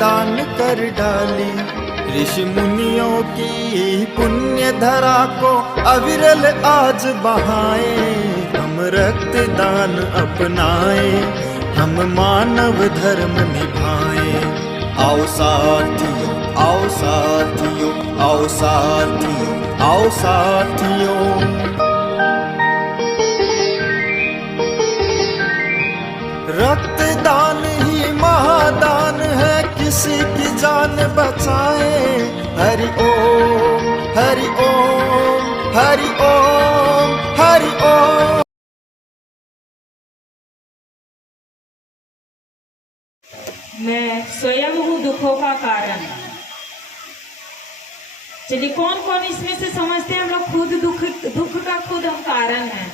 दान कर डाली। ऋषि मुनियों की पुण्य धरा को अविरल आज बहाए। हम रक्तदान अपनाए, हम मानव धर्म निभाए। आओ साथियों, आओ साथियों, आओ साथियों, आओ साथियों। रक्तदान ही महादान है, किसी की जान बचाए। हरि ओम, हरि ओम, हरि ओम, हरि ओम। मैं स्वयं हूँ दुखों का कारण। चलिए, कौन कौन इसमें से समझते हैं हम लोग खुद दुख का खुद हम कारण हैं?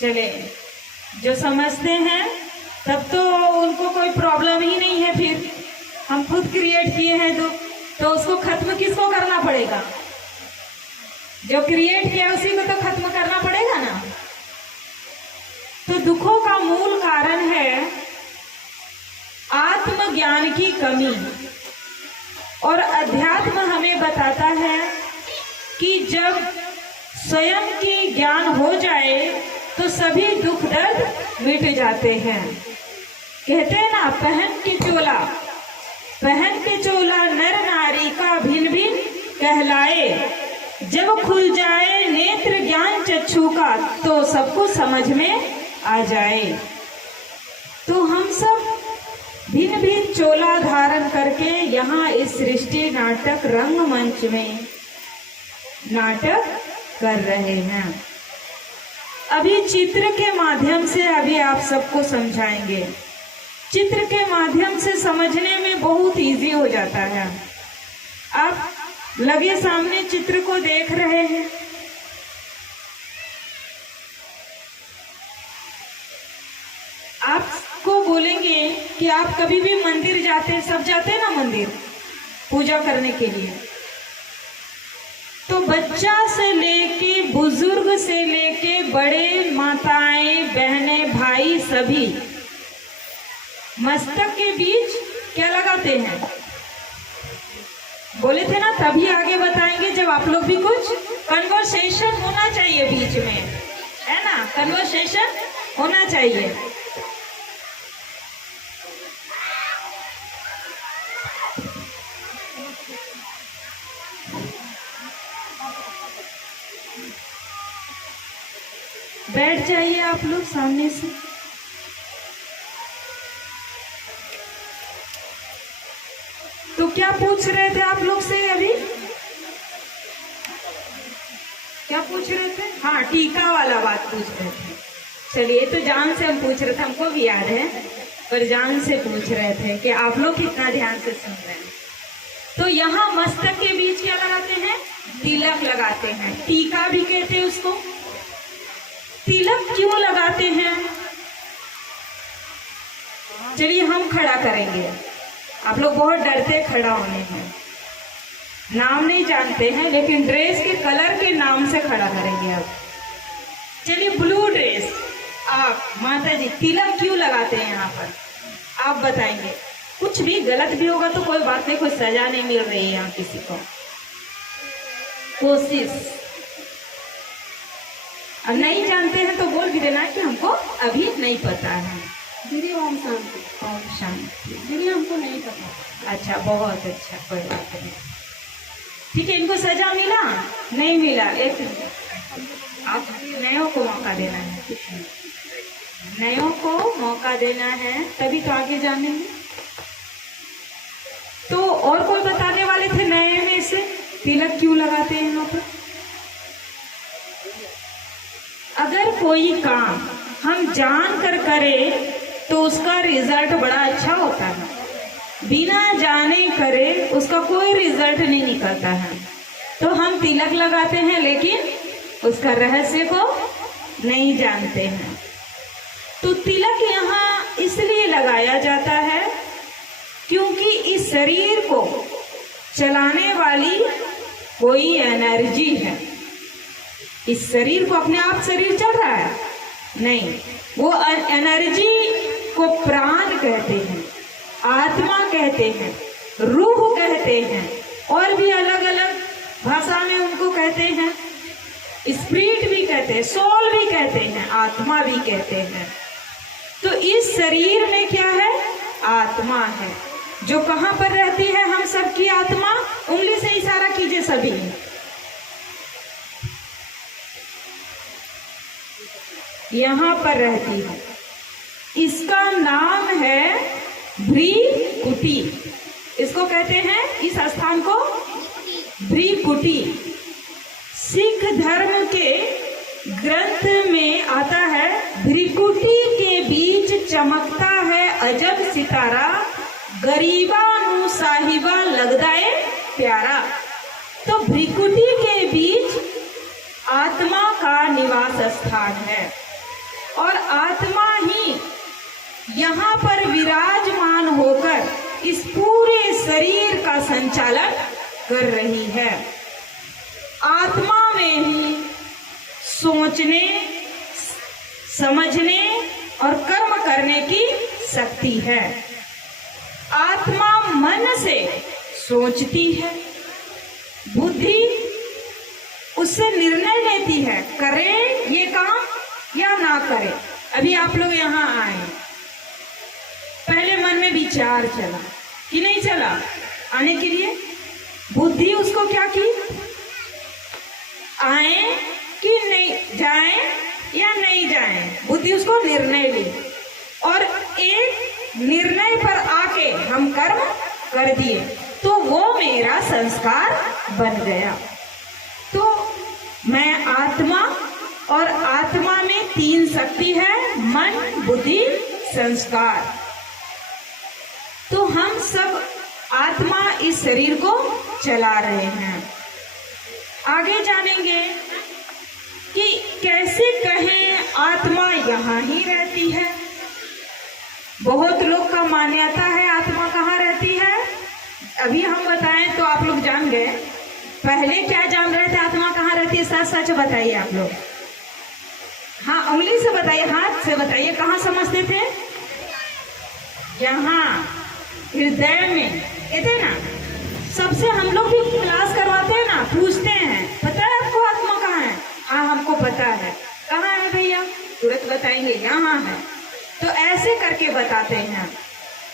चले, जो समझते हैं तब तो उनको कोई प्रॉब्लम ही नहीं है। फिर हम खुद क्रिएट किए हैं दुख, तो उसको खत्म किसको करना पड़ेगा? जो क्रिएट किया उसी को तो खत्म करना पड़ेगा ना। तो दुखों का मूल कारण है आत्मज्ञान की कमी। और अध्यात्म हमें बताता है कि जब स्वयं की ज्ञान हो जाए तो सभी दुख दर्द मिट जाते हैं। कहते हैं ना, पहन के चोला नर नारी का भिन्न भिन्न कहलाए। जब खुल जाए नेत्र ज्ञान चक्षु का तो सबको समझ में आ जाए। तो हम सब भिन्न भिन्न चोला धारण करके यहाँ इस सृष्टि नाटक रंगमंच में नाटक कर रहे हैं। अभी चित्र के माध्यम से अभी आप सबको समझाएंगे। चित्र के माध्यम से समझने में बहुत इजी हो जाता है। आप लगे सामने चित्र को देख रहे हैं। आपको बोलेंगे कि आप कभी भी मंदिर जाते हैं, सब जाते हैं ना मंदिर पूजा करने के लिए। तो बच्चा से लेके बुजुर्ग से लेके बड़े, माताएं, बहनें, भाई सभी मस्तक के बीच क्या लगाते हैं? बोले थे ना, तभी आगे बताएंगे जब आप लोग भी कुछ कन्वर्सेशन होना चाहिए बीच में, है ना। कन्वर्सेशन होना चाहिए। बैठ जाइए आप लोग सामने से। तो क्या पूछ रहे थे आप लोग से अभी? क्या पूछ रहे थे? हाँ, टीका वाला बात पूछ रहे थे। चलिए, तो जान से हम पूछ रहे थे, हमको भी याद है, पर जान से पूछ रहे थे कि आप लोग कितना ध्यान से सुन रहे हैं। तो यहाँ मस्तक के बीच क्या लगाते हैं? तिलक लगाते हैं। टीका भी कहते हैं उसको। तिलक क्यों लगाते हैं? चलिए, हम खड़ा करेंगे। आप लोग बहुत डरते खड़ा होने में, नाम नहीं जानते हैं, लेकिन ड्रेस के कलर के नाम से खड़ा करेंगे अब। चलिए, ब्लू ड्रेस। आप माता जी तिलक क्यों लगाते हैं यहाँ पर? आप बताएंगे। कुछ भी गलत भी होगा तो कोई बात नहीं, कोई सजा नहीं मिल रही है यहाँ किसी को। कोशिश। अब नहीं जानते हैं तो बोल भी देना कि हमको अभी नहीं पता है। दीदी ओम शांति। ओम शांति। दीदी हमको नहीं पता। अच्छा, बहुत अच्छा, कोई बात नहीं। ठीक है, इनको सजा मिला? नहीं मिला। एक आप नयों को मौका देना है, नयों को मौका देना है, तभी तो आगे जानेंगे। तो और कोई बताने वाले थे नए में से तिलक क्यों लगाते हैं यहाँ पर? अगर कोई काम हम जान कर करें तो उसका रिजल्ट बड़ा अच्छा होता है। बिना जाने करे उसका कोई रिजल्ट नहीं निकलता है। तो हम तिलक लगाते हैं लेकिन उसका रहस्य को नहीं जानते हैं। तो तिलक यहाँ इसलिए लगाया जाता है क्योंकि इस शरीर को चलाने वाली कोई एनर्जी है। इस शरीर को अपने आप शरीर चल रहा है? नहीं, वो एनर्जी को प्राण कहते कहते हैं, रूह कहते हैं, और भी अलग अलग भाषा में उनको कहते हैं। स्पिरिट भी कहते हैं, सोल भी कहते हैं, आत्मा भी कहते हैं। तो इस शरीर में क्या है? आत्मा है, जो कहाँ पर रहती है हम सबकी आत्मा? उंगली से इशारा कीजिए सभी। यहाँ पर रहती है। इसका नाम है भ्रीकुटी। इसको कहते हैं, इस स्थान को भ्रीकुटी। सिख धर्म के ग्रंथ में आता है, भ्रीकुटी के बीच चमकता है अजब सितारा, गरीबा नू साहिबा लगदा है प्यारा। तो भ्रीकुटी के बीच आत्मा का निवास स्थान है, और आत्मा ही यहाँ पर विराजमान होकर इस पूरे शरीर का संचालन कर रही है। आत्मा में ही सोचने, समझने और कर्म करने की शक्ति है। आत्मा मन से सोचती है, बुद्धि उससे निर्णय लेती है, करे ये काम या ना करे। अभी आप लोग यहाँ आए, पहले मन में विचार चला कि नहीं चला? आने के लिए बुद्धि उसको क्या की? आए कि नहीं जाए या नहीं जाए, बुद्धि उसको निर्णय ली, और एक निर्णय पर आके हम कर्म कर दिए, तो वो मेरा संस्कार बन गया। तो मैं आत्मा, और आत्मा में 3 शक्ति है, मन, बुद्धि, संस्कार। तो हम सब आत्मा इस शरीर को चला रहे हैं। आगे जानेंगे कि कैसे कहें आत्मा यहाँ ही रहती है। बहुत लोग का मान्यता है आत्मा कहाँ रहती है। अभी हम बताएं तो आप लोग जान गए। पहले क्या जान रहे थे आत्मा कहाँ रहती है? सच सच बताइए आप लोग। हाँ, उंगली से बताइए, हाथ से बताइए, कहाँ समझते थे? यहाँ हृदय में, कहते हैं ना, सबसे हम लोग भी क्लास करवाते हैं ना, पूछते हैं पता है आपको आत्मा कहाँ है? हाँ हमको पता है। कहाँ है भैया? तुरंत बताएंगे यहाँ है। तो ऐसे करके बताते हैं।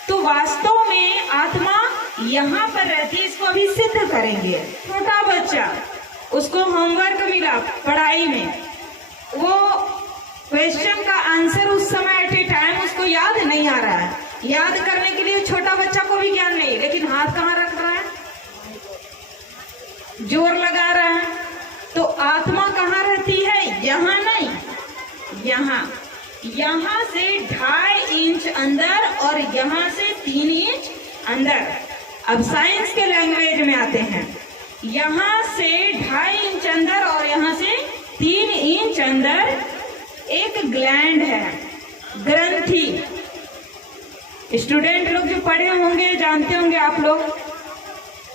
तो वास्तव में आत्मा यहाँ पर रहती है, इसको अभी सिद्ध करेंगे। छोटा बच्चा, उसको होमवर्क मिला पढ़ाई में, वो क्वेश्चन का आंसर उस समय एट ए टाइम उसको याद नहीं आ रहा है। याद करने के लिए छोटा बच्चा को भी ज्ञान नहीं, लेकिन हाथ कहाँ रख रहा है? जोर लगा रहा है। तो आत्मा कहाँ रहती है? यहाँ नहीं, यहाँ। यहाँ से 2.5 इंच अंदर और यहाँ से 3 इंच अंदर। अब साइंस के लैंग्वेज में आते हैं। यहाँ से 2.5 इंच अंदर और यहाँ से 3 इंच अंदर एक ग्लैंड है, ग्रंथि। स्टूडेंट लोग जो पढ़े होंगे जानते होंगे आप लोग,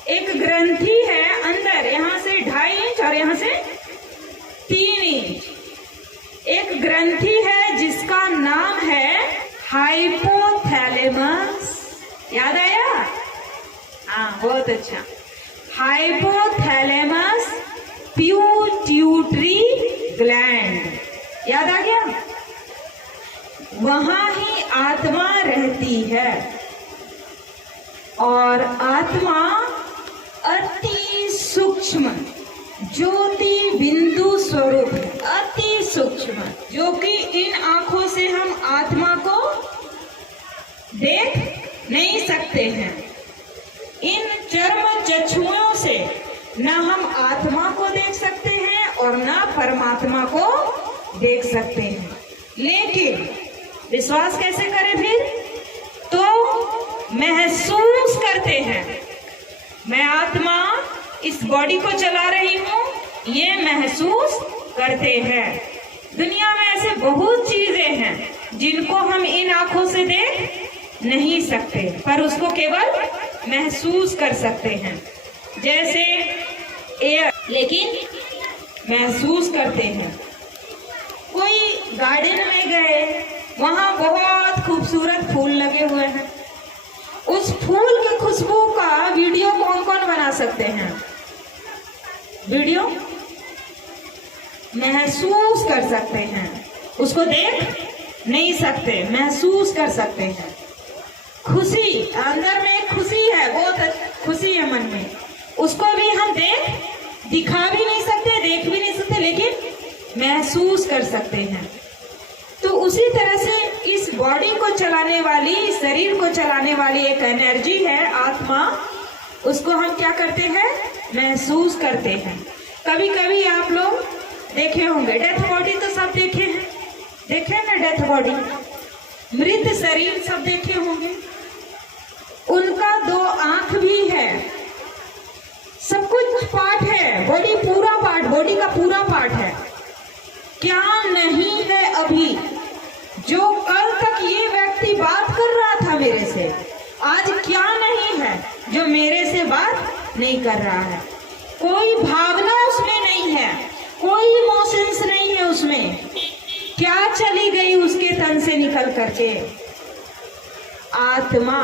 एक ग्रंथि है अंदर, यहाँ से 2.5 इंच और यहाँ से 3 इंच। एक ग्रंथि है जिसका नाम है हाइपोथैलेमस। याद आया? हाँ, बहुत अच्छा। हाइपोथैलेमस पिट्यूटरी ग्लैंड, याद आ गया? वहां ही आत्मा रहती है, और आत्मा अति सूक्ष्म ज्योति बिंदु स्वरूप, अति सूक्ष्म, जो कि इन आंखों से हम आत्मा को देख नहीं सकते हैं। इन चर्म चक्षुओं से न हम आत्मा को देख सकते हैं और न परमात्मा को देख सकते हैं। लेकिन विश्वास कैसे करें फिर? तो महसूस करते हैं। मैं आत्मा इस बॉडी को चला रही हूँ, ये महसूस करते हैं। दुनिया में ऐसे बहुत चीजें हैं जिनको हम इन आंखों से देख नहीं सकते, पर उसको केवल महसूस कर सकते हैं। जैसे एयर, लेकिन महसूस करते हैं। कोई गार्डन में गए, वहां बहुत खूबसूरत फूल लगे हुए हैं, उस फूल की खुशबू का वीडियो कौन कौन बना सकते हैं? वीडियो महसूस कर सकते हैं, उसको देख नहीं सकते, महसूस कर सकते हैं। खुशी, अंदर में एक खुशी है, बहुत खुशी है मन में, उसको भी हम दिखा भी नहीं सकते, देख भी नहीं सकते, लेकिन महसूस कर सकते हैं। तो उसी तरह से इस बॉडी को चलाने वाली, इस शरीर को चलाने वाली एक एनर्जी है आत्मा, उसको हम क्या करते हैं? महसूस करते हैं। कभी कभी आप लोग देखे होंगे, डेथ बॉडी तो सब देखे हैं, देखे ना डेथ बॉडी, मृत शरीर सब देखे होंगे। उनका 2 आंख भी है, सब कुछ पार्ट है, बॉडी पूरा पार्ट, बॉडी का पूरा पार्ट है। क्या नहीं है अभी? जो कल तक ये व्यक्ति बात कर रहा था मेरे से, आज क्या नहीं है जो मेरे से बात नहीं कर रहा है? कोई भावना उसमें नहीं है, कोई इमोशंस नहीं है उसमें। क्या चली गई उसके तन से निकल करके? आत्मा।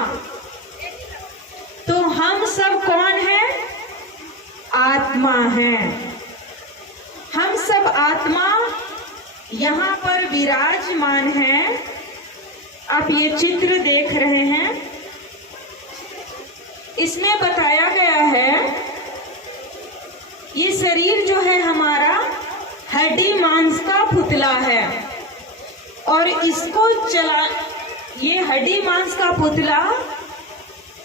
तो हम सब कौन है? आत्मा है। हम सब आत्मा यहाँ पर विराजमान है। आप ये चित्र देख रहे हैं, इसमें बताया गया है ये शरीर जो है हमारा हड्डी मांस का पुतला है, और इसको ये हड्डी मांस का पुतला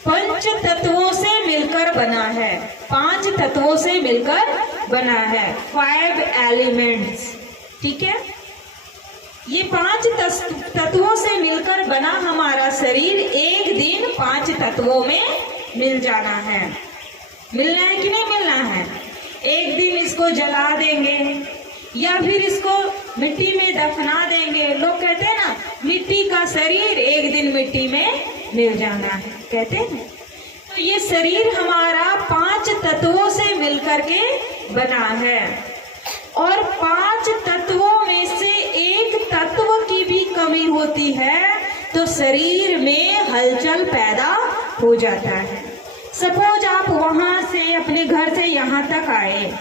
5 तत्वों से मिलकर बना है, 5 तत्वों से मिलकर बना है, 5 एलिमेंट्स। ठीक है, ये 5 तत्वों से मिलकर बना हमारा शरीर एक दिन 5 तत्वों में मिल जाना है। मिलना है कि नहीं मिलना है? एक दिन इसको जला देंगे या फिर इसको मिट्टी में दफना देंगे। लोग कहते हैं ना, मिट्टी का शरीर एक दिन मिट्टी में मिल जाना है, कहते हैं। तो ये शरीर हमारा 5 तत्वों से मिलकर के बना है, और 5 तत्वों में से एक तत्व की भी कमी होती है तो शरीर में हलचल पैदा हो जाता है। सपोज आप वहां से अपने घर से यहाँ तक आए,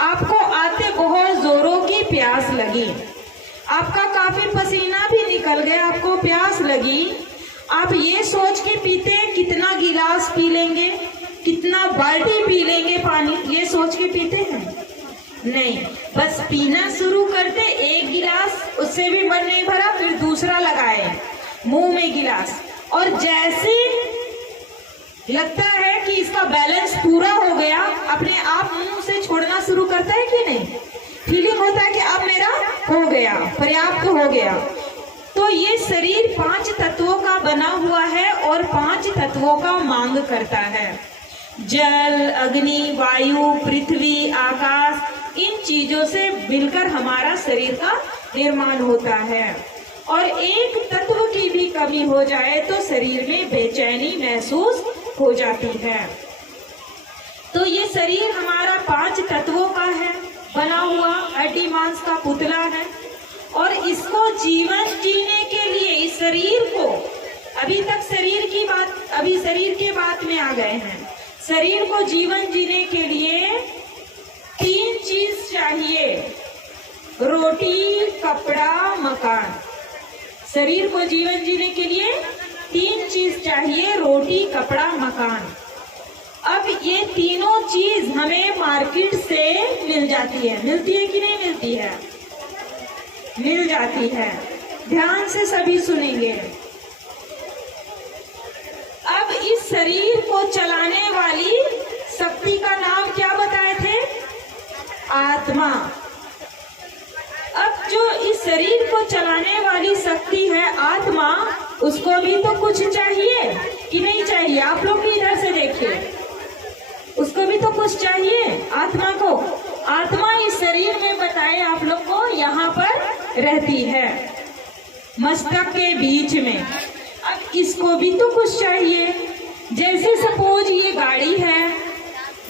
आपको आते बहुत जोरों की प्यास लगी, आपका काफी पसीना भी निकल गया, आपको प्यास लगी। आप ये सोच के पीते कितना गिलास पी लेंगे, कितना बाल्टी पी लेंगे पानी, ये सोच के पीते हैं? नहीं, बस पीना शुरू करते, एक गिलास, उससे भी मन नहीं भरा, फिर दूसरा लगाए मुंह में गिलास, और जैसे लगता है कि इसका बैलेंस पूरा हो गया, अपने आप मुंह से छोड़ना शुरू करता है कि नहीं? फीलिंग होता है कि अब मेरा हो गया, पर्याप्त हो गया। तो ये शरीर 5 तत्वों का बना हुआ है और 5 तत्वों का मांग करता है। जल, अग्नि, वायु, पृथ्वी, आकाश, इन चीजों से मिलकर हमारा शरीर का निर्माण होता है, और एक तत्व की भी कमी हो जाए तो शरीर में बेचैनी महसूस हो जाती है। तो ये शरीर हमारा 5 तत्वों का है, बना हुआ हड्डी मांस का पुतला है, और इसको जीवन जीने के लिए इस शरीर को, अभी तक शरीर की बात, अभी शरीर के बात में आ गए हैं। शरीर को जीवन जीने के लिए 3 चीज चाहिए, रोटी, कपड़ा, मकान। शरीर को जीवन जीने के लिए 3 चीज चाहिए, रोटी, कपड़ा, मकान। अब ये तीनों चीज हमें मार्केट से मिल जाती है, मिलती है कि नहीं मिलती है? मिल जाती है। ध्यान से सभी सुनेंगे। अब इस शरीर को चलाने वाली शक्ति का नाम क्या बताए थे? आत्मा। अब जो इस शरीर को चलाने वाली शक्ति है आत्मा, उसको भी तो कुछ चाहिए कि नहीं चाहिए? आप लोग भी इधर से देखिए, उसको भी तो कुछ चाहिए आत्मा को। आत्मा इस शरीर में बताए आप लोग को यहाँ पर रहती है, मस्तक के बीच में। अब इसको भी तो कुछ चाहिए। जैसे सपोज ये गाड़ी है,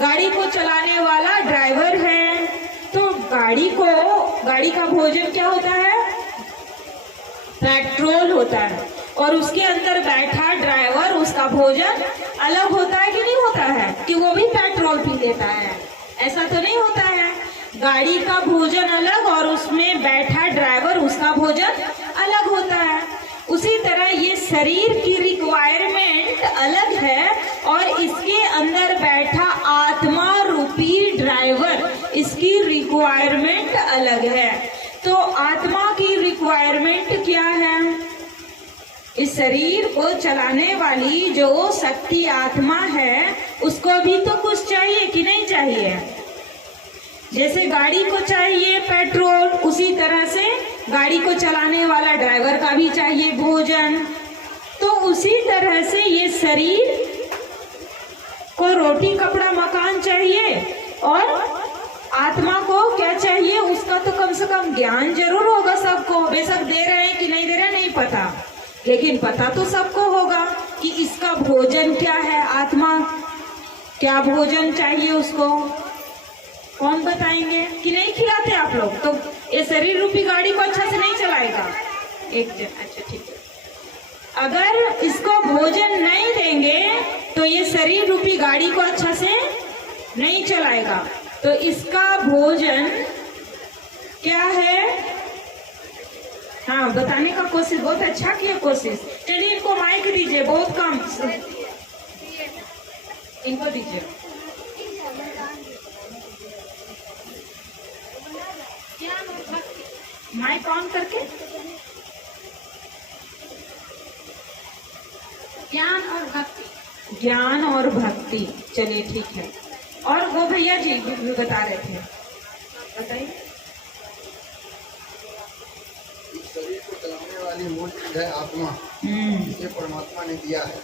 गाड़ी को चलाने वाला ड्राइवर है, तो गाड़ी का भोजन क्या होता है? पेट्रोल होता है, और उसके अंदर बैठा ड्राइवर, उसका भोजन अलग होता है कि नहीं होता है? कि वो भी पेट्रोल पी लेता है? ऐसा तो नहीं होता है। गाड़ी का भोजन अलग और उसमें बैठा ड्राइवर, उसका भोजन अलग होता है। उसी तरह ये शरीर की रिक्वायरमेंट अलग है और इसके अंदर बैठा आत्मा रूपी ड्राइवर, इसकी रिक्वायरमेंट अलग है। तो आत्मा की रिक्वायरमेंट क्या है? इस शरीर को चलाने वाली जो शक्ति आत्मा है, उसको भी तो कुछ चाहिए कि नहीं चाहिए? जैसे गाड़ी को चाहिए पेट्रोल, उसी तरह से गाड़ी को चलाने वाला ड्राइवर का भी चाहिए भोजन। तो उसी तरह से ये शरीर को रोटी कपड़ा मकान चाहिए और आत्मा को क्या चाहिए? उसका तो कम से कम ज्ञान जरूर होगा सबको। बेशक दे रहे हैं कि नहीं दे रहे नहीं पता, लेकिन पता तो सबको होगा कि इसका भोजन क्या है। आत्मा क्या भोजन चाहिए उसको, कौन बताएंगे? कि नहीं खिलाते आप लोग तो ये शरीर रूपी गाड़ी को अच्छा से नहीं चलाएगा। एक जन, अच्छा ठीक है। अगर इसको भोजन नहीं देंगे तो ये शरीर रूपी गाड़ी को अच्छा से नहीं चलाएगा। तो इसका भोजन क्या है? हाँ, बताने का कोशिश, बहुत अच्छा किया कोशिश। चलिए इनको माइक दीजिए, बहुत कम इनको दीजिए। माइक ऑन करके। ज्ञान और भक्ति। ज्ञान और भक्ति, चलिए ठीक है। और वो भैया जी भी बता रहे थे, बताइए। इस शरीर को चलाने वाली मूल चीज है आत्मा, जिसे परमात्मा ने दिया है।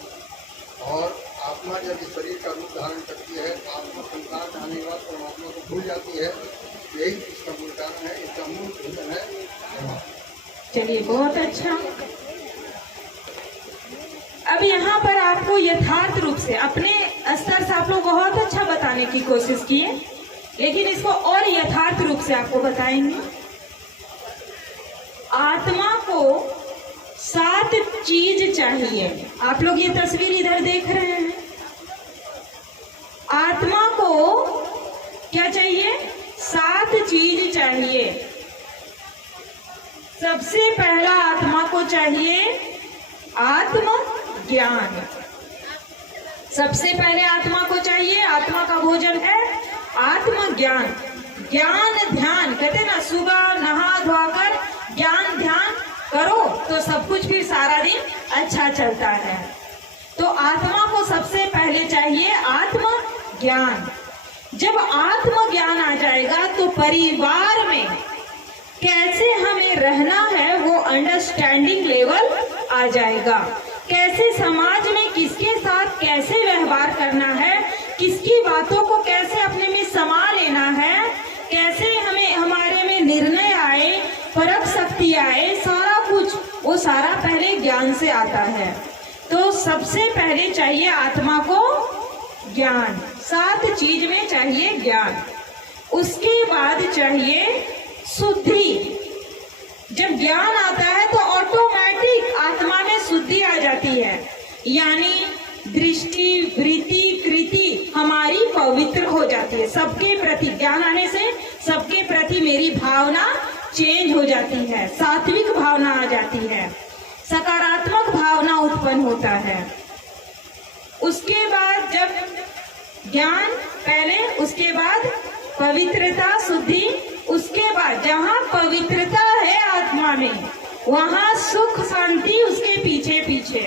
और आत्मा जब इस शरीर का रूप धारण करती है तो आत्मा संसार में आने के बाद परमात्मा को भूल जाती है। यही इसका मूल कारण है, इसका मूल भोजन है परमात्मा। चलिए बहुत अच्छा। अब यहाँ पर आपको यथार्थ रूप से अपने स्तर से आप लोग बहुत अच्छा बताने की कोशिश किए, लेकिन इसको और यथार्थ रूप से आपको बताएंगे। आत्मा को 7 चीज चाहिए। आप लोग ये तस्वीर इधर देख रहे हैं। आत्मा को क्या चाहिए? 7 चीज चाहिए। सबसे पहला आत्मा को चाहिए आत्म ज्ञान। सबसे पहले आत्मा को चाहिए, आत्मा का भोजन है आत्म ज्ञान। ज्ञान ध्यान कहते ना, सुबह नहा धोकर ज्ञान ध्यान करो तो सब कुछ फिर सारा दिन अच्छा चलता है। तो आत्मा को सबसे पहले चाहिए आत्म ज्ञान। जब आत्म ज्ञान आ जाएगा तो परिवार में कैसे हमें रहना है वो अंडरस्टैंडिंग लेवल आ जाएगा। कैसे समाज में किसके साथ कैसे व्यवहार करना है, किसकी बातों को कैसे अपने में समा लेना है, कैसे हमें हमारे में निर्णय आए, परख शक्ति आए, सारा कुछ वो सारा पहले ज्ञान से आता है। तो सबसे पहले चाहिए आत्मा को ज्ञान। 7 चीज में चाहिए ज्ञान। उसके बाद चाहिए शुद्धि। जब ज्ञान आता है तो ऑटोमेटिक आत्मा में शुद्धि आ जाती है, यानी दृष्टि वृत्ति कृति हमारी पवित्र हो जाती है। सबके प्रति ज्ञान आने से सबके प्रति मेरी भावना चेंज हो जाती है, सात्विक भावना आ जाती है, सकारात्मक भावना उत्पन्न होता है। उसके बाद जब ज्ञान पहले, उसके बाद पवित्रता शुद्धि, उसके बाद जहाँ पवित्रता है आत्मा में वहाँ सुख शांति उसके पीछे पीछे,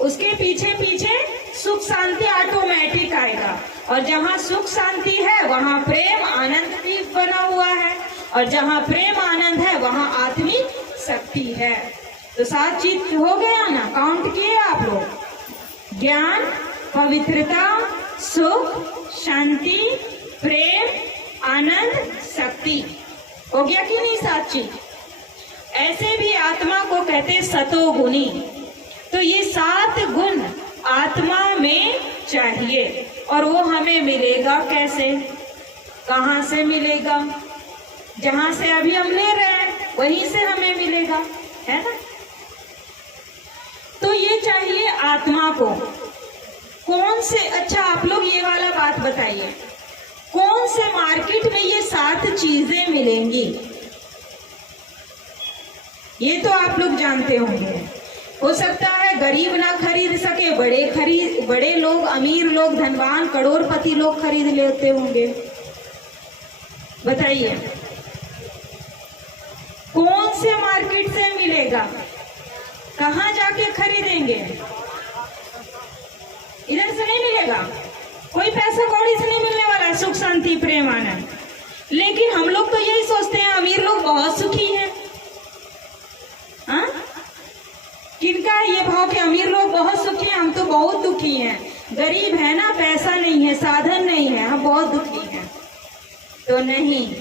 उसके पीछे पीछे सुख शांति ऑटोमेटिक आएगा। और जहाँ सुख शांति है वहाँ प्रेम आनंद भी बना हुआ है, और जहाँ प्रेम आनंद है वहाँ आत्मिक शक्ति है। तो 7 चीज हो गया ना, काउंट किए आप लोग। ज्ञान, पवित्रता, सुख, शांति, प्रेम, आनंद, शक्ति। हो गया कि नहीं 7 चीज? ऐसे भी आत्मा को कहते सतोगुणी। तो ये 7 गुण आत्मा में चाहिए, और वो हमें मिलेगा कैसे, कहाँ से मिलेगा? जहाँ से अभी हम ले रहे हैं वहीं से हमें मिलेगा, है ना। आत्मा को कौन से, अच्छा आप लोग ये वाला बात बताइए, कौन से मार्केट में ये 7 चीजें मिलेंगी? ये तो आप लोग जानते होंगे। हो सकता है गरीब ना खरीद सके, बड़े लोग, अमीर लोग, धनवान, करोड़पति लोग खरीद लेते होंगे। बताइए कौन से मार्केट से मिलेगा, कहाँ जाके खरीदेंगे? इधर से नहीं मिलेगा, कोई पैसा कौड़ी से नहीं मिलने वाला है, सुख शांति प्रेम आनंद। लेकिन हम लोग तो यही सोचते हैं अमीर लोग बहुत सुखी हैं। हाँ, किनका है ये भाव कि अमीर लोग बहुत सुखी हैं, हम तो बहुत दुखी हैं, गरीब है ना, पैसा नहीं है, साधन नहीं है, हम बहुत दुखी हैं। तो नहीं,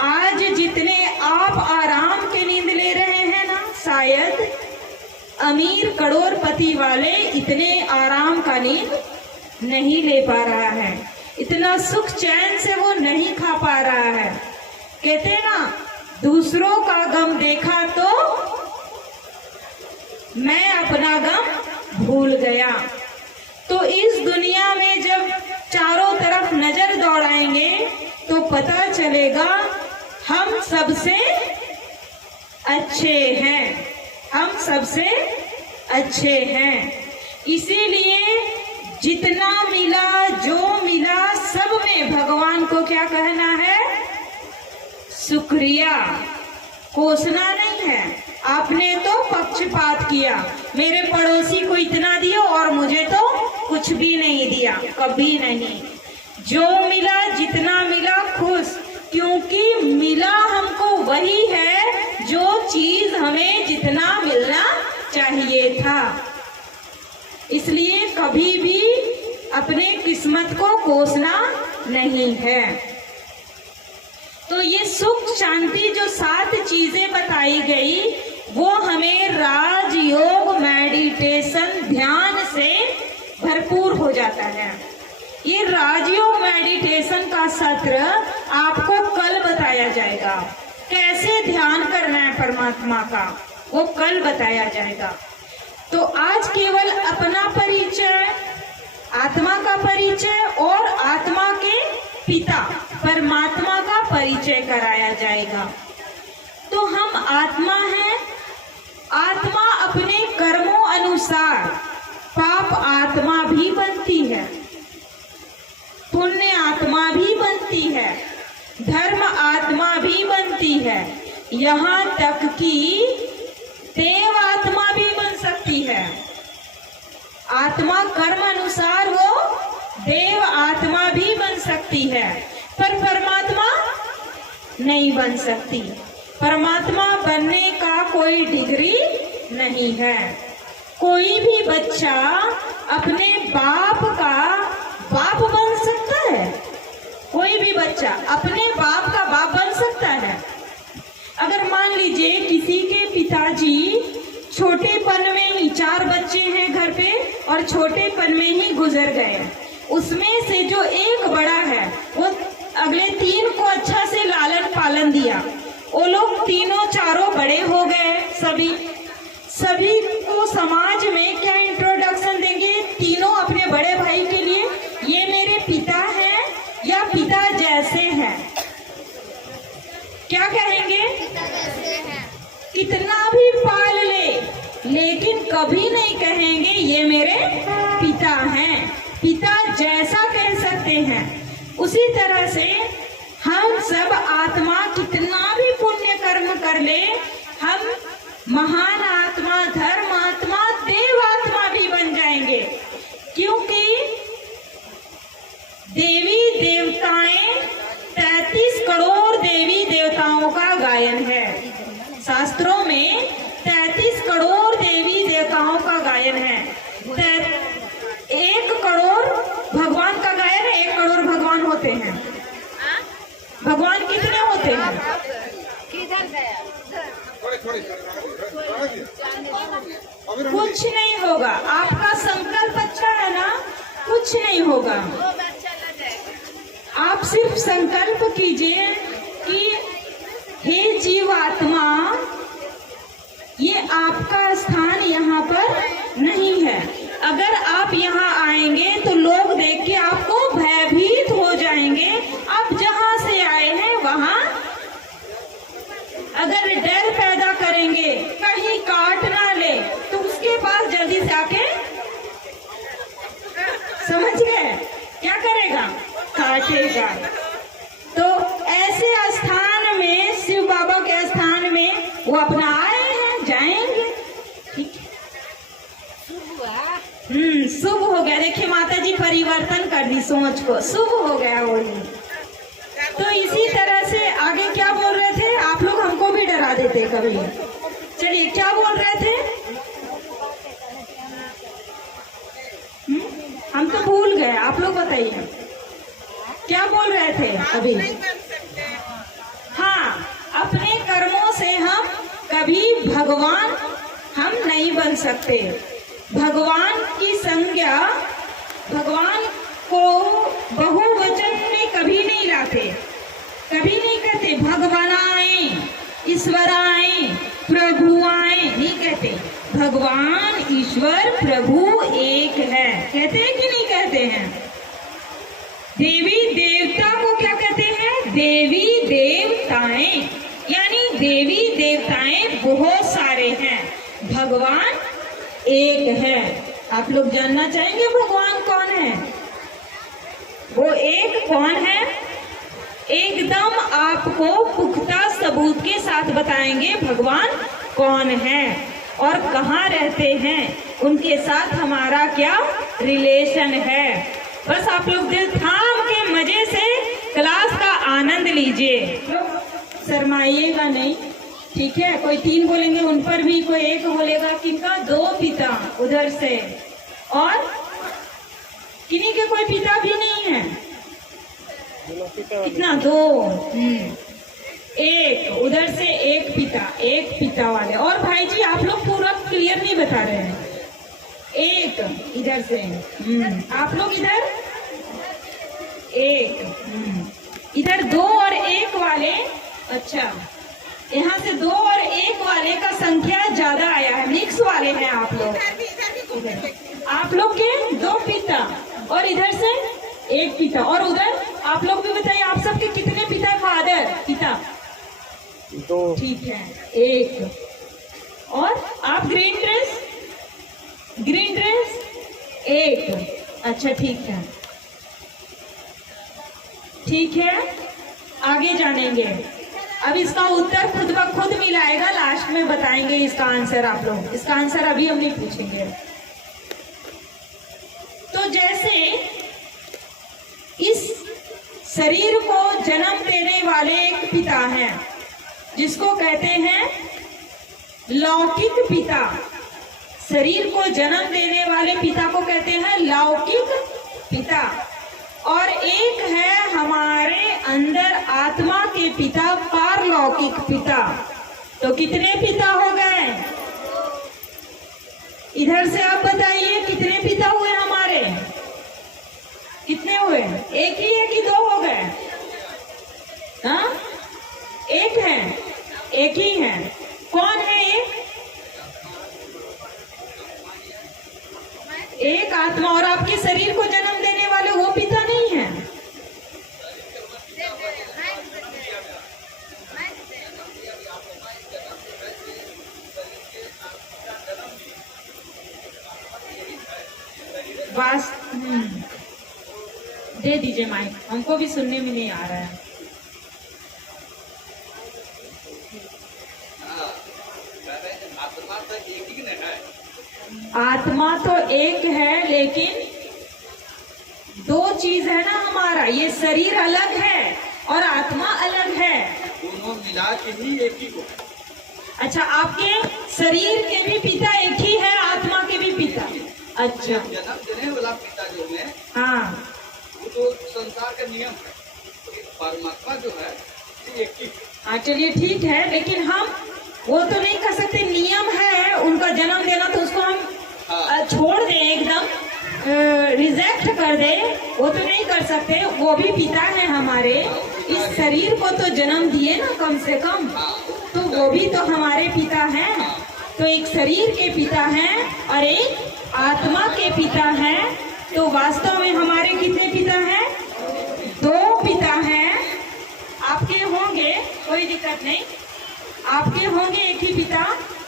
आज जितने आप आराम के नींद ले रहे हैं ना, शायद अमीर करोड़पति वाले इतने आराम का नींद नहीं ले पा रहा है, इतना सुख चैन से वो नहीं खा पा रहा है। कहते ना, दूसरों का गम देखा तो मैं अपना गम भूल गया। तो इस दुनिया में जब चारों तरफ नजर दौड़ाएंगे तो पता चलेगा हम सबसे अच्छे हैं, हम सबसे अच्छे हैं। इसीलिए जितना मिला, जो मिला, सब में भगवान को क्या कहना है? शुक्रिया। कोसना नहीं है। आपने तो पक्षपात किया, मेरे पड़ोसी को इतना दिया और मुझे तो कुछ भी नहीं दिया, कभी नहीं। जो मिला, जितना मिला, खुश, क्योंकि मिला हमको वही है जो चीज हमें जितना मिलना चाहिए था। इसलिए कभी भी अपने किस्मत को कोसना नहीं है। तो ये सुख शांति जो 7 चीजें बताई गई, वो हमें राजयोग, मेडिटेशन, ध्यान से भरपूर हो जाता है। ये राजयोग मेडिटेशन का सत्र आपको कल बताया जाएगा। कैसे ध्यान करना है परमात्मा का, वो कल बताया जाएगा। तो आज केवल अपना परिचय, आत्मा का परिचय और आत्मा के पिता परमात्मा का परिचय कराया जाएगा। तो हम आत्मा हैं। आत्मा अपने कर्मों अनुसार पाप आत्मा भी बनती है, पुण्य आत्मा भी बनती है, धर्म आत्मा भी बनती है, यहाँ तक कि देव आत्मा भी बन सकती है। आत्मा कर्म अनुसार वो देव आत्मा भी बन सकती है, पर परमात्मा नहीं बन सकती। परमात्मा बनने का कोई डिग्री नहीं है। कोई भी बच्चा अपने बाप का बाप बन सकता है। कोई भी बच्चा अपने बाप का बाप बन सकता है। अगर मान लीजिए किसी के पिताजी छोटेपन में ही, 4 बच्चे हैं घर पे और छोटेपन में ही गुजर गए, उसमें से जो एक बड़ा है वो अगले 3 को अच्छा से लालन पालन दिया, वो लोग तीनों चारों बड़े हो गए। सभी को समाज में क्या इंट्रोडक्शन देंगे? तीनों अपने बड़े भाई के लिए, ये मेरे पिता हैं या पिता जैसे हैं। क्या कहेंगे? कितना भी पाल ले, लेकिन कभी नहीं कहेंगे ये मेरे पिता हैं। पिता जैसा कह सकते हैं। उसी तरह से हम सब आत्मा कितना भी पुण्य कर्म कर ले, हम महान आत्मा, धर्म आत्मा, देव आत्मा भी बन जाएंगे। क्योंकि देवी देवताएं 33 करोड़ देवी देवताओं का गायन है। शास्त्रों में 33 करोड़ देवी देवताओं का गायन है। 1 करोड़ भगवान का गायन है। 1 करोड़ भगवान होते हैं। भगवान कितने होते हैं? कुछ नहीं होगा। आपका संकल्प अच्छा है ना, कुछ नहीं होगा। आप सिर्फ संकल्प कीजिए कि हे जीवात्मा, ये आपका स्थान यहाँ पर नहीं है। अगर आप यहाँ आएंगे तो लोग देख के आपको भयभीत हो जाएंगे। आप जहाँ से आए हैं वहाँ अगर डर पैदा करेंगे, कहीं काट ना ले, तो उसके पास जल्दी से आके, समझ गए, क्या करेगा? काटेगा। तो ऐसे स्थान में, शिव बाबा के स्थान में वो अपना आए हैं, जाएंगे। ठीक है, शुभ हो गया। देखिए माता जी परिवर्तन कर दी सोच को, शुभ हो गया वो। तो इसी तरह से आगे क्या बोल रहे थे आप लोग? हमको भी डरा देते कभी। चलिए, क्या बोल रहे थे? हम तो भूल गए, आप लोग बताइए क्या बोल रहे थे अभी? हाँ, अपने कर्मों से हम कभी भगवान हम नहीं बन सकते। भगवान की संज्ञा, भगवान को बहुवचन में कभी नहीं लाते, कभी नहीं कहते भगवानाए, ईश्वराए, प्रभुआए, नहीं कहते। भगवान, ईश्वर, प्रभु एक है। कहते हैं कि नहीं कहते हैं? देवी देवता को क्या कहते हैं? देवी देवताएं, यानी देवी देवताएं बहुत सारे हैं, भगवान एक है। आप लोग जानना चाहेंगे भगवान कौन है? वो एक कौन है? एकदम आपको पुख्ता सबूत के साथ बताएंगे भगवान कौन है और कहाँ रहते हैं, उनके साथ हमारा क्या रिलेशन है। बस आप लोग दिल थाम के मजे से क्लास का आनंद लीजिए, शर्माइएगा नहीं, ठीक है? कोई 3 बोलेंगे, उन पर भी कोई 1 बोलेगा। किनका? 2 पिता उधर से, और किन्हीं के कोई पिता भी नहीं है। कितना? 2। 1 उधर से, 1 पिता, 1 पिता वाले। और भाई जी आप लोग पूरा क्लियर नहीं बता रहे हैं। 1 इधर से, आप लोग इधर 1, इधर 2 और 1 वाले। अच्छा, यहाँ से 2 और 1 वाले का संख्या ज्यादा आया है, मिक्स वाले हैं आप लोग। आप लोग के 2 पिता और इधर से 1 पिता, और उधर आप लोग भी बताइए आप सबके कितने पिता? फादर, पिता 2। ठीक है, 1। और आप ग्रीन ड्रेस, ग्रीन ड्रेस 1। अच्छा, ठीक है, ठीक है, आगे जानेंगे। अब इसका उत्तर खुद ब खुद मिलाएगा, लास्ट में बताएंगे इसका आंसर। आप लोग इसका आंसर अभी हम नहीं पूछेंगे। तो जैसे इस शरीर को जन्म देने वाले एक पिता हैं, जिसको कहते हैं लौकिक पिता। शरीर को जन्म देने वाले पिता को कहते हैं लौकिक पिता। और एक है हमारे अंदर आत्मा के पिता, पारलौकिक पिता। तो कितने पिता हो गए? इधर से आप बताइए कितने पिता हुए हमारे? कितने हुए? 1 ही है कि 2 हो गए? हाँ, 1 है, 1 ही है। कौन है एक? एक आत्मा। और आपके शरीर को जन्म देने वाले वो पिता नहीं है? बस दे दीजिए माइक, हमको भी सुनने में नहीं आ रहा है। आत्मा तो एक है, लेकिन 2 चीज है ना हमारा। ये शरीर अलग है और आत्मा अलग है, दोनों मिला के ही एक ही को। अच्छा, आपके शरीर के भी पिता एक ही है, आत्मा के भी पिता। अच्छा, जन्म देने वाला पिता जो है, हाँ, वो तो संसार का नियम है। परमात्मा जो है एक ही। हाँ, चलिए ठीक है, लेकिन हम वो तो नहीं कर सकते। नियम है उनका जन्म देना, तो उसको हम छोड़ दें, एकदम रिजेक्ट कर दे, वो तो नहीं कर सकते। वो भी पिता है हमारे। इस शरीर को तो जन्म दिए ना कम से कम, तो वो भी तो हमारे पिता हैं। तो एक शरीर के पिता हैं और एक आत्मा के पिता हैं। तो वास्तव में हमारे कितने पिता हैं? 2 पिता हैं। आपके होंगे, कोई दिक्कत नहीं, आपके होंगे एक ही पिता,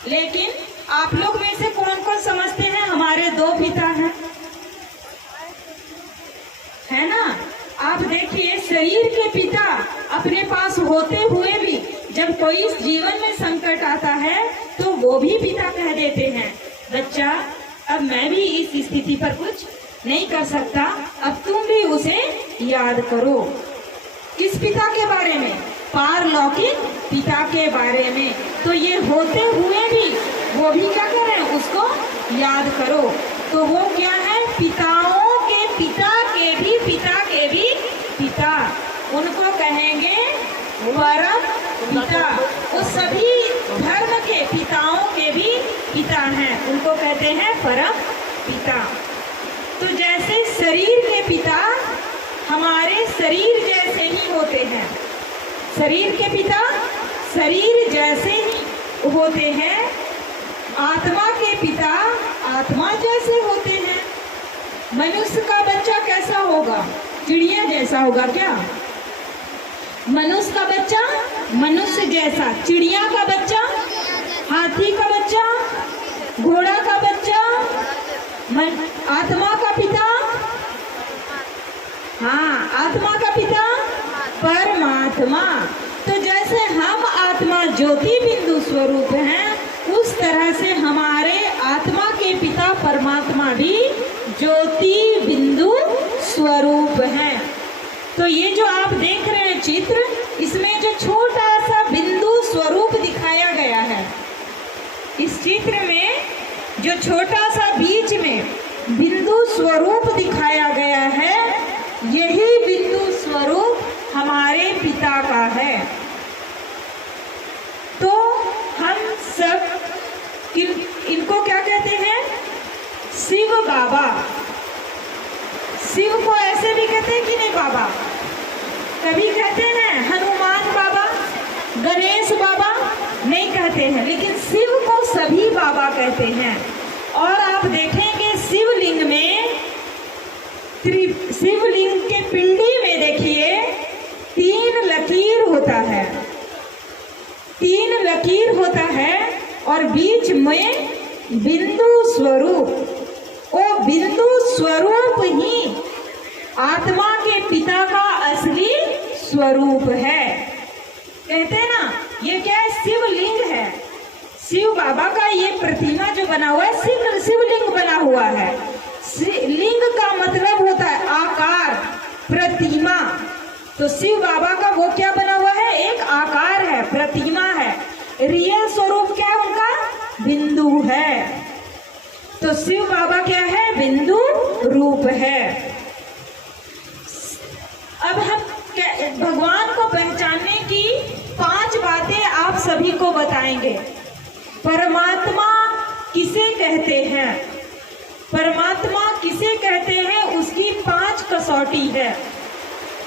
लेकिन आप लोग में से कौन कौन समझते हैं हमारे 2 पिता हैं? है ना? आप देखिए, शरीर के पिता अपने पास होते हुए भी जब कोई जीवन में संकट आता है तो वो भी पिता कह देते हैं, बच्चा अब मैं भी इस स्थिति पर कुछ नहीं कर सकता, अब तुम भी उसे याद करो। किस पिता के बारे में? पारलौकिक पिता के बारे में। तो ये होते हुए भी वो भी क्या करें? उसको याद करो। तो वो क्या है? पिताओं के पिता के भी पिता के भी पिता, उनको कहेंगे परम पिता। वो सभी धर्म के पिताओं के भी पिता हैं, उनको कहते हैं परम पिता। तो जैसे शरीर के पिता हमारे शरीर जैसे ही होते हैं, शरीर के पिता शरीर जैसे ही होते हैं, आत्मा के पिता आत्मा जैसे होते हैं। मनुष्य का बच्चा कैसा होगा? चिड़िया जैसा होगा क्या? मनुष्य का बच्चा मनुष्य जैसा, चिड़िया का बच्चा हाथी का बच्चा, घोड़ा का बच्चा, आत्मा का पिता, हाँ आत्मा का पिता परमात्मा। तो जैसे हम आत्मा ज्योति बिंदु स्वरूप हैं, उस तरह से हमारे आत्मा के पिता परमात्मा भी ज्योति बिंदु स्वरूप हैं। तो ये जो आप देख रहे हैं चित्र, इसमें जो छोटा सा बिंदु स्वरूप दिखाया गया है, इस चित्र में जो छोटा सा बीच में बिंदु स्वरूप दिखाया गया है, यही बिंदु स्वरूप हमारे पिता का है। तो हम सब इनको क्या कहते हैं? शिव बाबा। शिव को ऐसे भी कहते हैं कि नहीं बाबा? कभी कहते हैं हनुमान बाबा, गणेश बाबा नहीं कहते हैं, लेकिन शिव को सभी बाबा कहते हैं। और आप देखेंगे शिवलिंग में, शिवलिंग के पिंडी में देखिए 3 लकीर होता है, 3 लकीर होता है और बीच में बिंदु स्वरूप। वो बिंदु स्वरूप ही आत्मा के पिता का असली स्वरूप है। कहते हैं ना, ये क्या है? शिवलिंग है। शिव बाबा का ये प्रतिमा जो बना हुआ है, शिवलिंग बना हुआ है। लिंग का मतलब होता है आकार, प्रतिमा। तो शिव बाबा का वो क्या बना हुआ है? एक आकार है, प्रतिमा है। रियल स्वरूप क्या है उनका? बिंदु है। तो शिव बाबा क्या है? बिंदु रूप है। अब हम भगवान को पहचानने की 5 बातें आप सभी को बताएंगे। परमात्मा किसे कहते हैं? परमात्मा किसे कहते हैं उसकी 5 कसौटी है।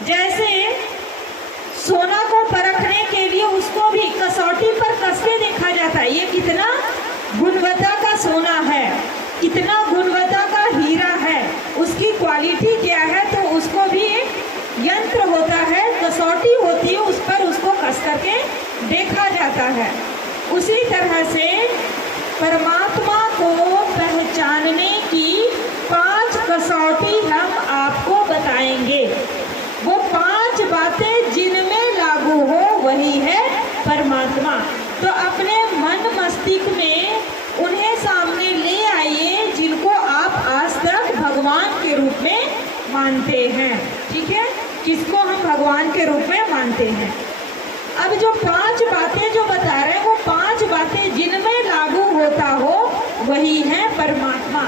जैसे सोना को परखने के लिए उसको भी कसौटी पर कस के देखा जाता है, ये कितना गुणवत्ता का सोना है, कितना गुणवत्ता का हीरा है, उसकी क्वालिटी क्या है। तो उसको भी एक यंत्र होता है, कसौटी होती है, उस पर उसको कस करके देखा जाता है। उसी तरह से परमात्मा को पहचानने की 5 कसौटी हम आपको बताएंगे। वो 5 बातें जिनमें लागू हो वही है परमात्मा। तो अपने मन मस्तिष्क में उन्हें सामने ले आइए जिनको आप आज तक भगवान के रूप में मानते हैं। ठीक है, किसको हम भगवान के रूप में मानते हैं। अब जो 5 बातें जो बता रहे हैं, वो 5 बातें जिनमें लागू होता हो वही है परमात्मा।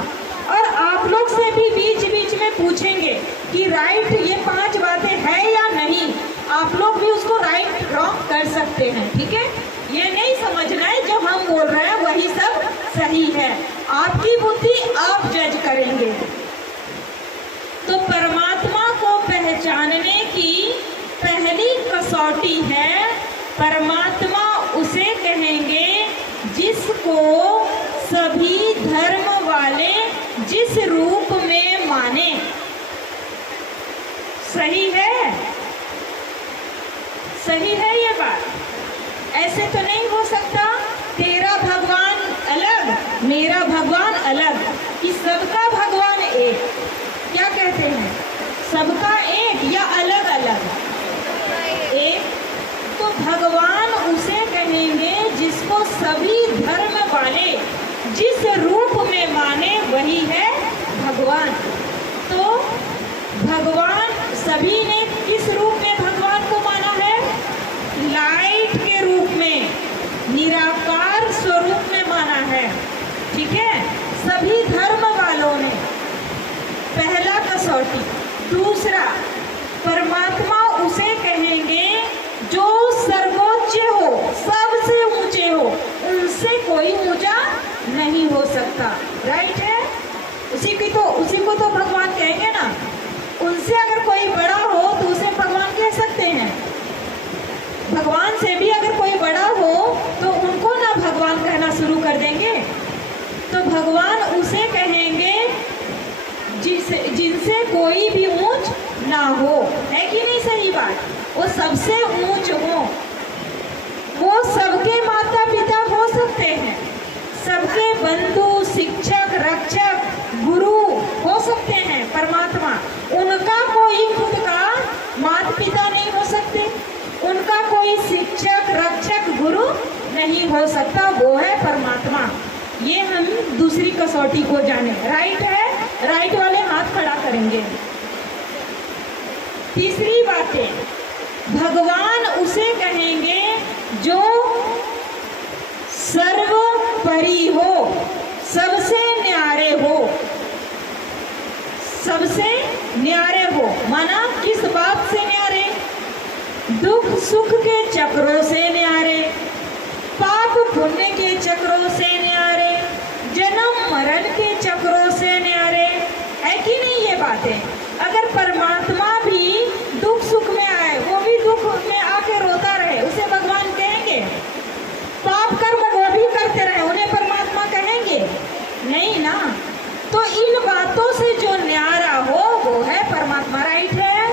और आप लोग से भी बीच बीच में पूछेंगे कि राइट ये 5 बातें है या नहीं। आप लोग भी उसको राइट रॉन्ग कर सकते हैं। ठीक है, ये नहीं समझना है जो हम बोल रहे हैं वही सब सही है। आपकी बुद्धि आप जज करेंगे। तो परमात्मा को पहचानने की पहली कसौटी है, परमात्मा उसे कहेंगे जिसको सभी धर्म वाले जिस रूप में माने। सही है? सही है ये बात? ऐसे तो नहीं हो सकता तेरा भगवान अलग मेरा भगवान अलग, कि सबका भगवान एक। क्या कहते हैं? सबका एक या अलग अलग? एक। तो भगवान उसे कहेंगे जिसको सभी धर्म वाले जिस रूप में माने, वही है भगवान। तो भगवान सभी ने किस रूप में भगवान को माना है? लाइट के रूप में, निराकार स्वरूप में माना है। ठीक है, सभी धर्म वालों ने। पहला कसौटी। दूसरा, परमात्मा उसे कहेंगे जो सर्वोच्च हो, सबसे ऊंचे हो, उनसे कोई ऊंचा नहीं हो सकता। राइट है? उसी को तो भगवान कहेंगे ना। उनसे अगर कोई बड़ा हो तो उसे भगवान कह सकते हैं। भगवान से भी अगर कोई बड़ा हो तो उनको ना भगवान कहना शुरू कर देंगे। तो भगवान उसे कहेंगे जिनसे कोई भी ऊंच ना हो। है कि नहीं सही बात? वो सबसे ऊंच हो। वो सबके माता पिता हो सकते हैं, सबके बंधु, शिक्षक, रक्षक, गुरु हो सकते हैं परमात्मा। उनका कोई खुद का माता पिता नहीं हो सकते, उनका कोई शिक्षक, रक्षक, गुरु नहीं हो सकता। वो है परमात्मा। ये हम दूसरी कसौटी को जाने। राइट है? राइट वाले हाथ खड़ा करेंगे। तीसरी बातें, भगवान उसे कहेंगे जो सर्वोपरि हो, सबसे न्यारे हो। सबसे न्यारे हो माना किस बात से न्यारे? दुख सुख के चक्रों से न्यारे, पाप पुण्य के चक्रों से न्यारे, जन्म मरण के चक्रों से न्यारे। है कि नहीं ये बातें? अगर परमात्मा भी दुख सुख में आए, वो भी दुख में आके रोता रहे, उसे भगवान कहेंगे? पाप कर्म वो भी करते रहे, उन्हें परमात्मा कहेंगे? नहीं ना। तो इन बातों से जो न्यारा हो वो है परमात्मा। राइट है?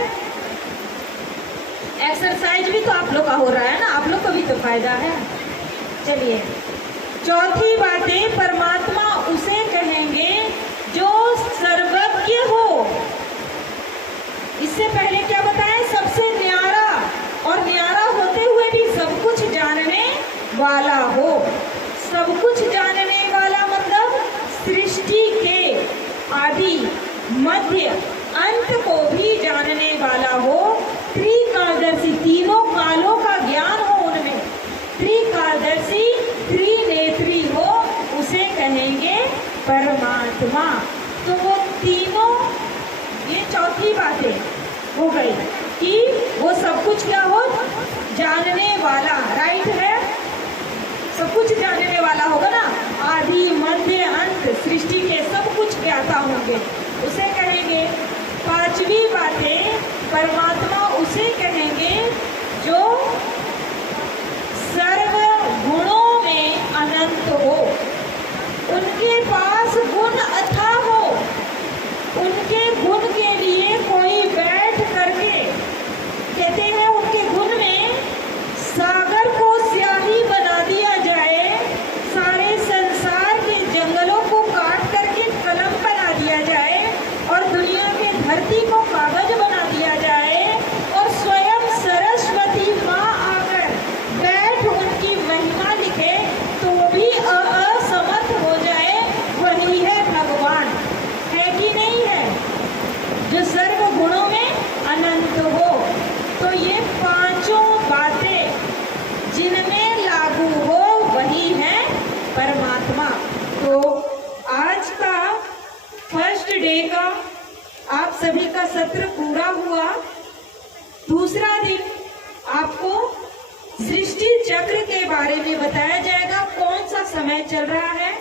एक्सरसाइज भी तो आप लोग का हो रहा है ना, आप लोग को भी तो फायदा है। चलिए, चौथी बातें, परमात्मा उसे कहेंगे जो सर्वज्ञ हो। इससे पहले क्या बताएं? सबसे न्यारा, और न्यारा होते हुए भी सब कुछ जानने वाला हो। सब कुछ जानने वाला मतलब सृष्टि के आदि मध्य अंत को भी जानने वाला हो। त्रिकालदर्शी, तीनों कालों का ज्ञान हो उनमें। त्रिकालदर्शी, त्रिनेत्री हो, उसे कहेंगे परमात्मा। तो वो तीनों, ये चौथी बातें हो गई कि वो सब कुछ क्या हो? जानने वाला। राइट है? सब कुछ जानने वाला होगा ना, आदि मध्य अंत सृष्टि के सब कुछ ज्ञाता होंगे, उसे कहेंगे। पांचवी बातें, परमात्मा उसे कहेंगे जो सर्व गुणों में अनंत हो। उनके पास गुण अथाह हो, उनके गुण के लिए कोई बैठ करके, कहते हैं उनके गुण में सागर को स्याही बना दिया जाए, सारे संसार के जंगलों को काट करके कलम बना दिया जाए, और दुनिया के धरती को कागज बना दिया जाए, और स्वयं सरस्वती माँ आकर बैठ उनकी महिमा लिखे, तो भी असमर्थ हो जाए। वही है भगवान। है कि नहीं है? जो सर्व गुणों में अनंत हो। तो ये पांचों बातें जिनमें लागू हो वही है परमात्मा। तो आज का फर्स्ट डे का आप सभी का सत्र पूरा हुआ। दूसरा दिन आपको सृष्टि चक्र के बारे में बताया जाएगा, कौन सा समय चल रहा है,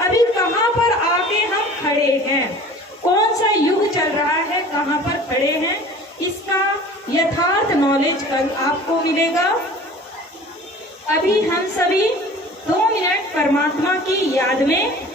अभी कहाँ पर आके हम खड़े हैं, कौन सा युग चल रहा है, कहाँ पर खड़े हैं, इसका यथार्थ नॉलेज कल आपको मिलेगा। अभी हम सभी 2 मिनट परमात्मा की याद में।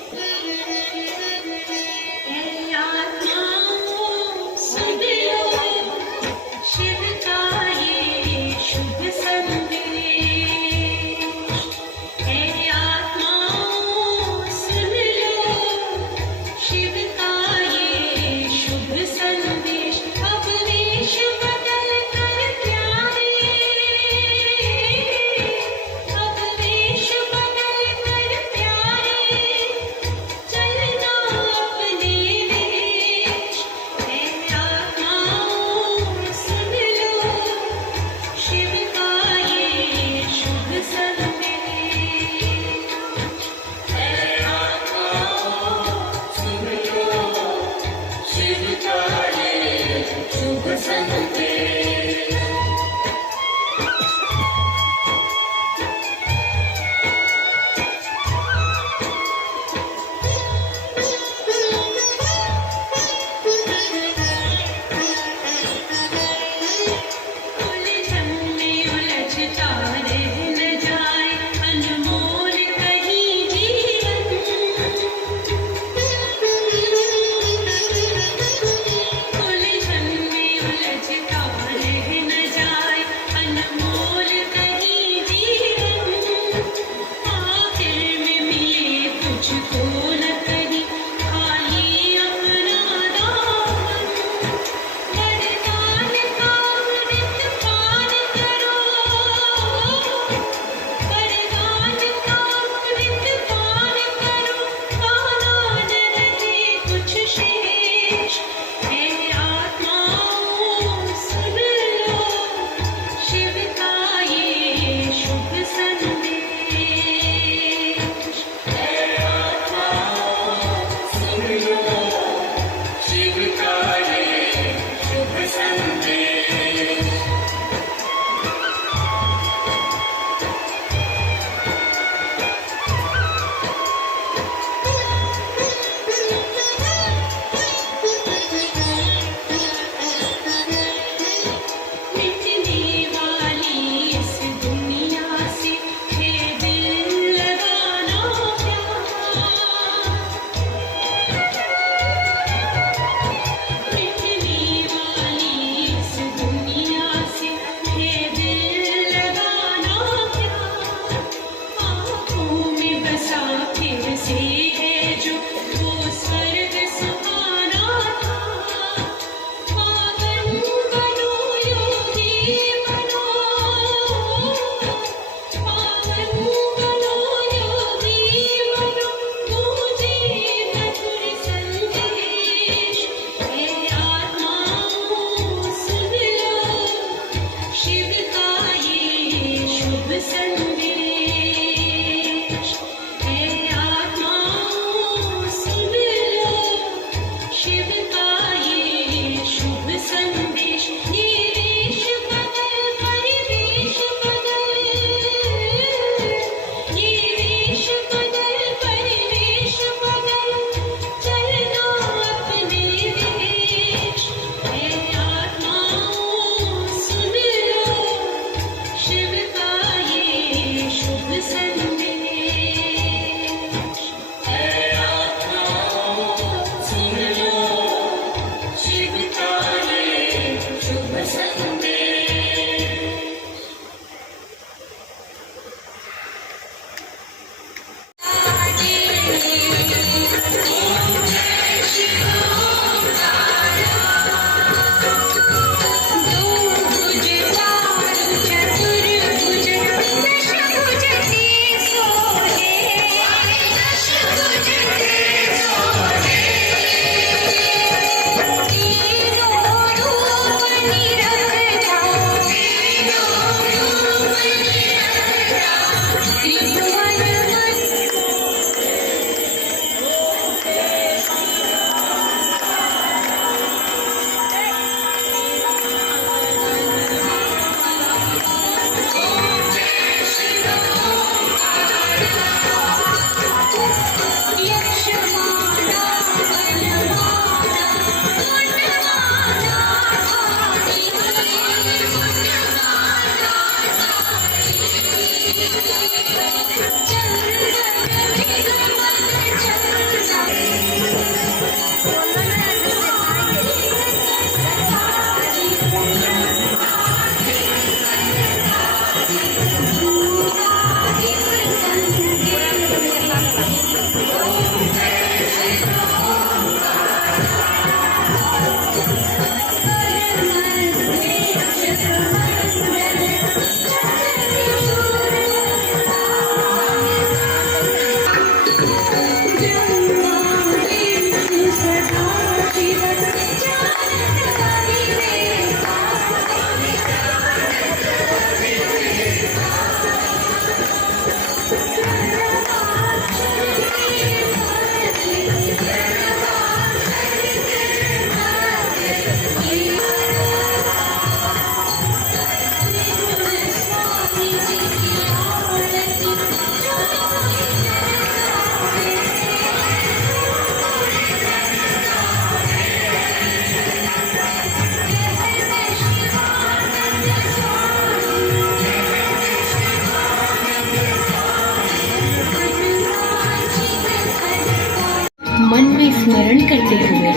मन में स्मरण करते हुए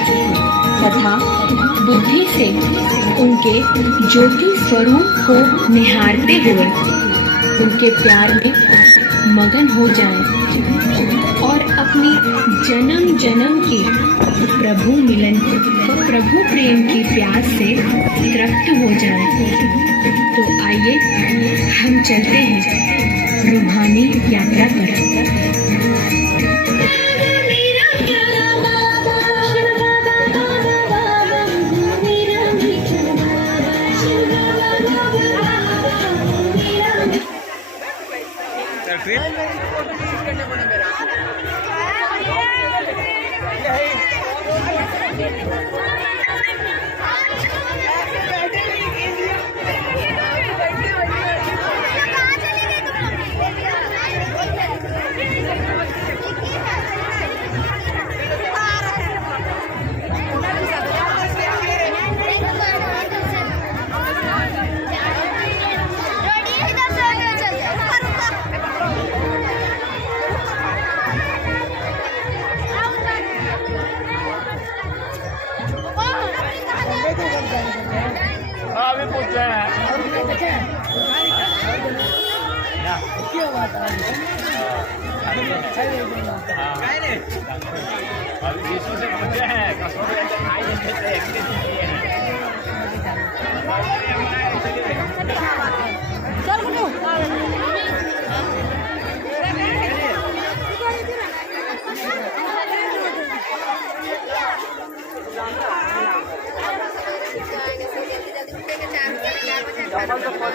तथा बुद्धि से उनके ज्योति स्वरूप को निहारते हुए उनके प्यार में मगन हो जाएं और अपनी जन्म जन्म की प्रभु मिलन व प्रभु प्रेम की प्यास से तृप्त हो जाएं। तो आइए हम चलते हैं रूहानी यात्रा पर।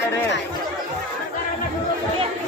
जल्दी